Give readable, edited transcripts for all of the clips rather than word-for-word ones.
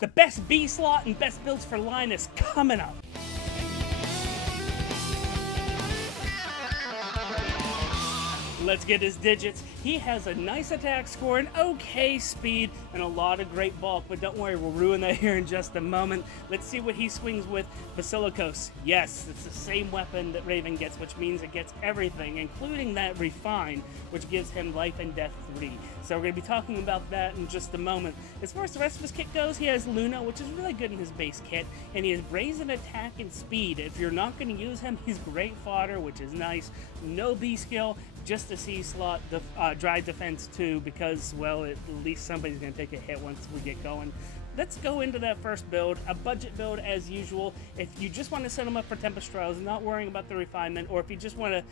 The best B slot and best builds for Linus coming up. Let's get his digits. He has a nice attack score, an okay speed, and a lot of great bulk, but don't worry, we'll ruin that here in just a moment. Let's see what he swings with. Basilicos. Yes, it's the same weapon that Raven gets, which means it gets everything, including that Refine, which gives him Life and Death 3. So we're going to be talking about that in just a moment. As far as the rest of his kit goes, he has Luna, which is really good in his base kit, and he has Brazen Attack and Speed. If you're not going to use him, he's great fodder, which is nice. No B skill, just a C slot, dry defense too, because, well, at least somebody's going to take a hit once we get going. Let's go into that first build, a budget build as usual. If you just want to set them up for Tempest Trials, not worrying about the refinement, or if you just want to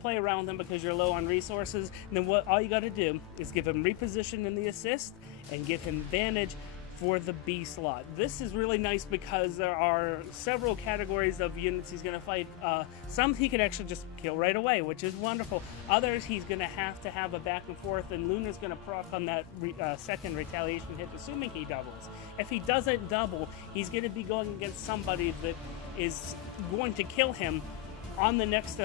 play around with them because you're low on resources, then all you got to do is give him reposition in the assist and give him advantage for the B slot. This is really nice because there are several categories of units he's going to fight. Some he can actually just kill right away, which is wonderful. Others he's going to have a back and forth, and Luna's going to proc on that second retaliation hit, assuming he doubles. If he doesn't double, he's going to be going against somebody that is going to kill him on the next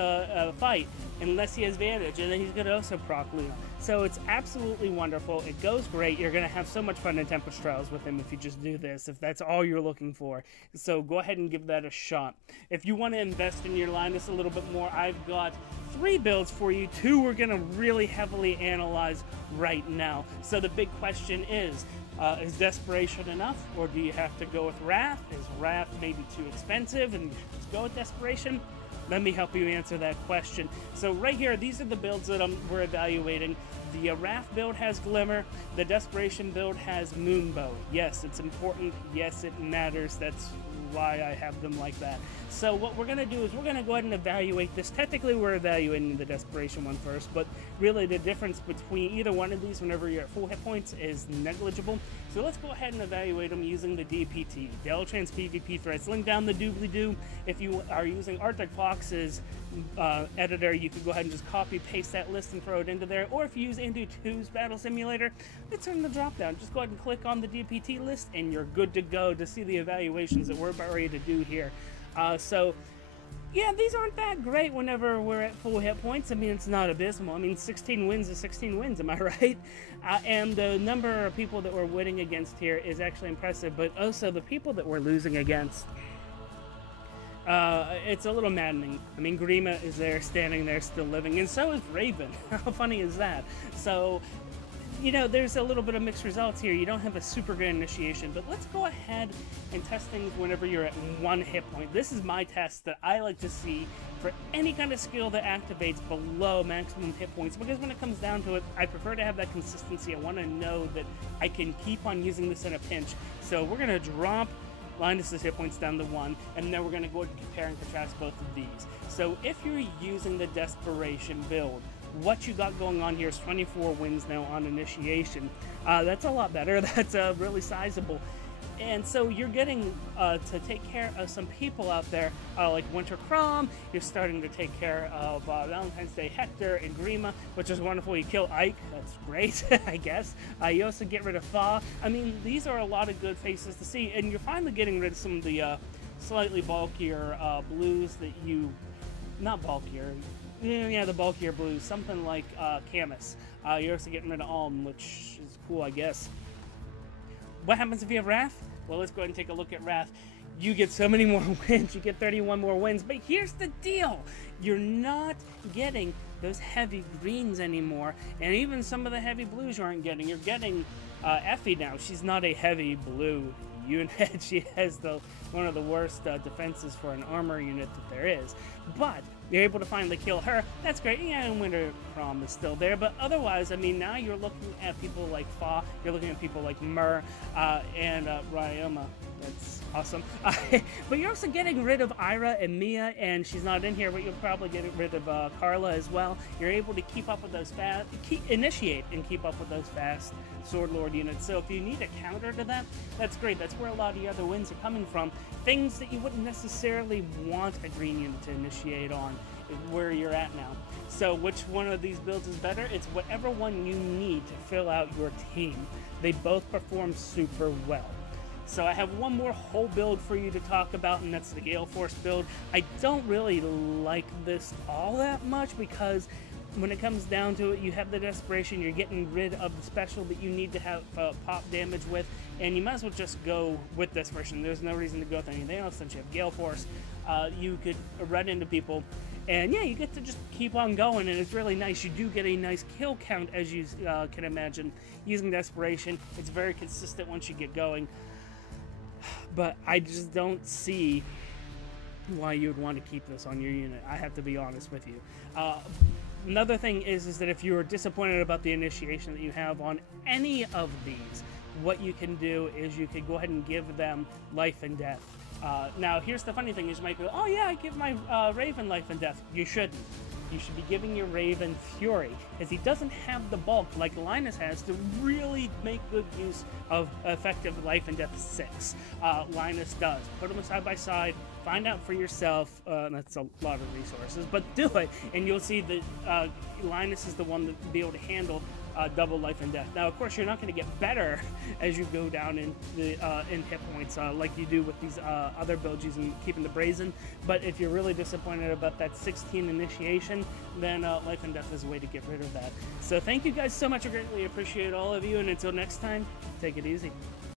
fight, unless he has advantage, and then he's going to also proc Luna. So it's absolutely wonderful. It goes great. You're going to have so much fun in Tempest Trials with him if you just do this, if that's all you're looking for. So go ahead and give that a shot. If you want to invest in your Linus a little bit more, I've got 3 builds for you. 2 we're going to really heavily analyze right now. So the big question is Desperation enough, or do you have to go with Wrath? Is Wrath maybe too expensive and you should just go with Desperation? Let me help you answer that question. So right here, these are the builds that we're evaluating. The Wrath build has Glimmer. The Desperation build has Moonbow. Yes, it's important. Yes, it matters. That's why I have them like that. So what we're going to do is we're going to go ahead and evaluate this. Technically, we're evaluating the Desperation one first, but really the difference between either one of these whenever you're at full hit points is negligible. So let's go ahead and evaluate them using the DPT, Deltran's PvP threads. Link down the doobly-doo. If you are using Arctic Fox's editor, you can go ahead and just copy-paste that list and throw it into there. Or if you use Indu 2's Battle Simulator, it's in the drop-down. Just go ahead and click on the DPT list, and you're good to go to see the evaluations that we're about ready to do here. So, yeah, these aren't that great whenever we're at full hit points. I mean, it's not abysmal. I mean, 16 wins is 16 wins, am I right? And the number of people that we're winning against here is actually impressive, but also the people that we're losing against, it's a little maddening. I mean, Grima is there, standing there, still living, and so is Raven. How funny is that? So, you know, there's a little bit of mixed results here. You don't have a super grand initiation, but let's go ahead and test things whenever you're at 1 hit point. This is my test that I like to see for any kind of skill that activates below maximum hit points, because when it comes down to it, I prefer to have that consistency. I want to know that I can keep on using this in a pinch. So we're going to drop Linus's hit points down to 1, and then we're going to go ahead and compare and contrast both of these. So if you're using the Desperation build, what you got going on here is 24 wins now on initiation. That's a lot better. That's really sizable. And so you're getting to take care of some people out there like Winter Crom. You're starting to take care of Valentine's Day Hector and Grima, which is wonderful. You kill Ike. That's great, I guess. You also get rid of Fa. I mean, these are a lot of good faces to see. And you're finally getting rid of some of the slightly bulkier blues that you... Not bulkier. Yeah, the bulkier blues. Something like Camus. You're also getting rid of Alm, which is cool, I guess. What happens if you have Wrath? Well, let's go ahead and take a look at Wrath. You get so many more wins. You get 31 more wins. But here's the deal. You're not getting those heavy greens anymore. And even some of the heavy blues you aren't getting. You're getting Effie now. She's not a heavy blue unit. She has one of the worst defenses for an armor unit that there is. But you're able to finally kill her. That's great. Yeah, and Winter Crom is still there. But otherwise, I mean, now you're looking at people like Fa. You're looking at people like Mur and Ryoma. That's awesome. But you're also getting rid of Ira and Mia, and she's not in here, but you'll probably get rid of Carla as well. You're able to keep up with those initiate and keep up with those fast Sword Lord units. So if you need a counter to that, that's great. That's where a lot of the other wins are coming from. Things that you wouldn't necessarily want a green unit to initiate on is where you're at now. So which one of these builds is better? It's whatever one you need to fill out your team. They both perform super well. So I have one more whole build for you to talk about, and that's the Gale Force build. I don't really like this all that much because when it comes down to it, you have the Desperation, you're getting rid of the special that you need to have pop damage with, and you might as well just go with Desperation. There's no reason to go with anything else since you have Gale Force. You could run into people, and yeah, you get to just keep on going, and it's really nice. You do get a nice kill count, as you can imagine, using Desperation. It's very consistent once you get going, but I just don't see why you would want to keep this on your unit. I have to be honest with you. Another thing is that if you're disappointed about the initiation that you have on any of these, what you can do is you could go ahead and give them life and death. Now, here's the funny thing is you might go, oh yeah, I give my Raven life and death. You shouldn't. You should be giving your Raven Fury, because he doesn't have the bulk like Linus has to really make good use of effective life and death 6. Linus does. Put them side by side, find out for yourself. That's a lot of resources, but do it, and you'll see that Linus is the one that will be able to handle double life and death. Now, of course, you're not going to get better as you go down in hit points like you do with these other builds using keeping the Brazen. But if you're really disappointed about that 16 initiation, then life and death is a way to get rid of that. So thank you guys so much. I greatly appreciate all of you, and until next time, take it easy.